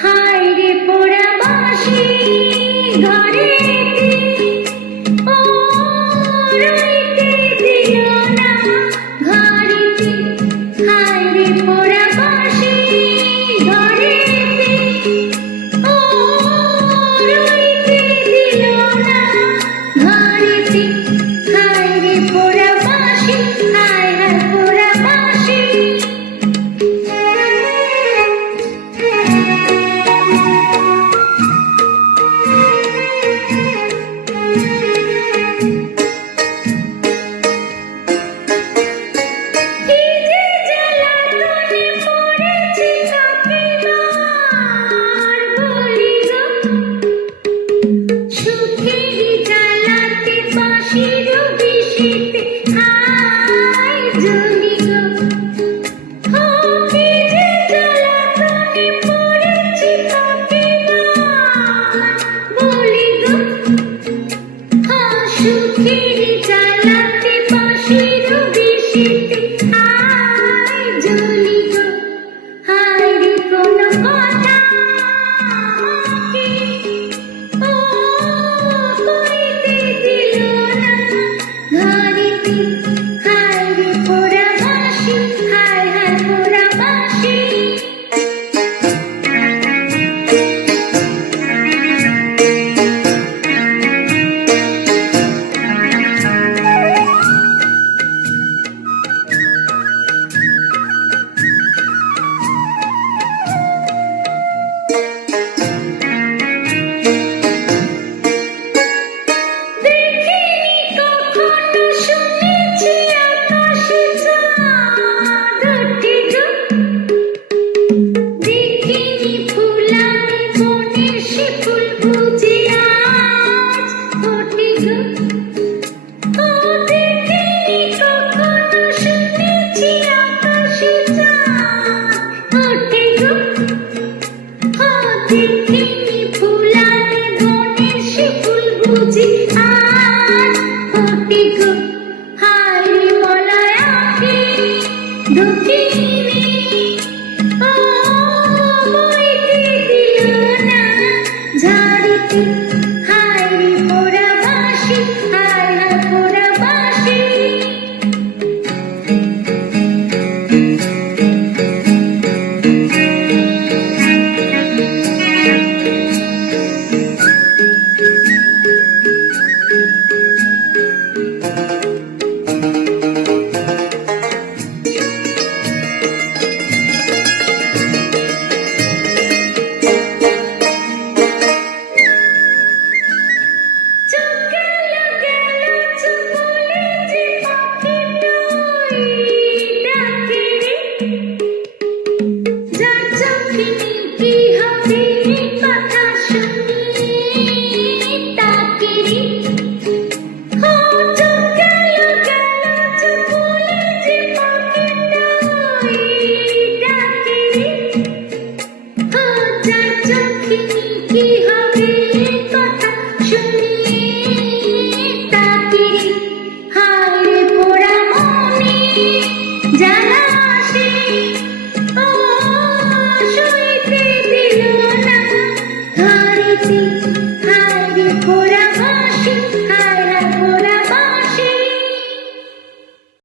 হায় রে পোড়া বাঁশি ঘরেতে, ও রইতে দিল না ঘরেতে। হায় রে পোড়া বাঁশি ঘরেতে, ও রইতে দিল না ঘরেতে। হায় রে পোড়া বাঁশি, হায় হায় পোড়া বাঁশি। কি যে জ্বালাতনে পড়েছি কাকিমার বলি গো, সুখেরই জ্বালাতে বাঁশির বিষেতে হায় জ্বলি গো। ও কি যে জ্বালাতনে পড়েছি কাকিমার বলি গো, সুখেরই জ্বালাতে বাঁশির বিষেতে হায় জ্বলি গো। হায় রে কোনো কথা আমাকে ও কইতে দিল না ঘরেতে। হায় রে পোড়া বাঁশি, হায় হায় পোড়া বাঁশি। দেখিনি কখনো শুনেছি আকাশে চাঁদ ওঠে গো, দেখিনি ফুলানি বনে সে ফুল বুঝি আজ ফোটে গো। ও দেখিনি কখনো শুনেছি আকাশে চাঁদ ওঠে গো, ও দেখিনি ফুলানি বনে সে ফুল বুঝি আজ ফোটে গো। হায় রে মলয় আঁখি দুঃখিনী, ও বইতে দিল না ঝাড়িতে। হায় রে পোড়া বাঁশি, হায় হায় পোড়া বাঁশি। চোখ গেল গেল চুলে যে পাখিটাই ডাকে রে, যার চোখে কি হবে কথা শুনি তাকে রে। ও চোখ গেল গেল চুলে যে পাখিটাই ডাকে রে, ও যার চোখে কি হবে কথা শুনি তাকে রে। হায় রে পোড়া মনে জ্বালা আসে, ও সইতে দিল না ঘরেতে।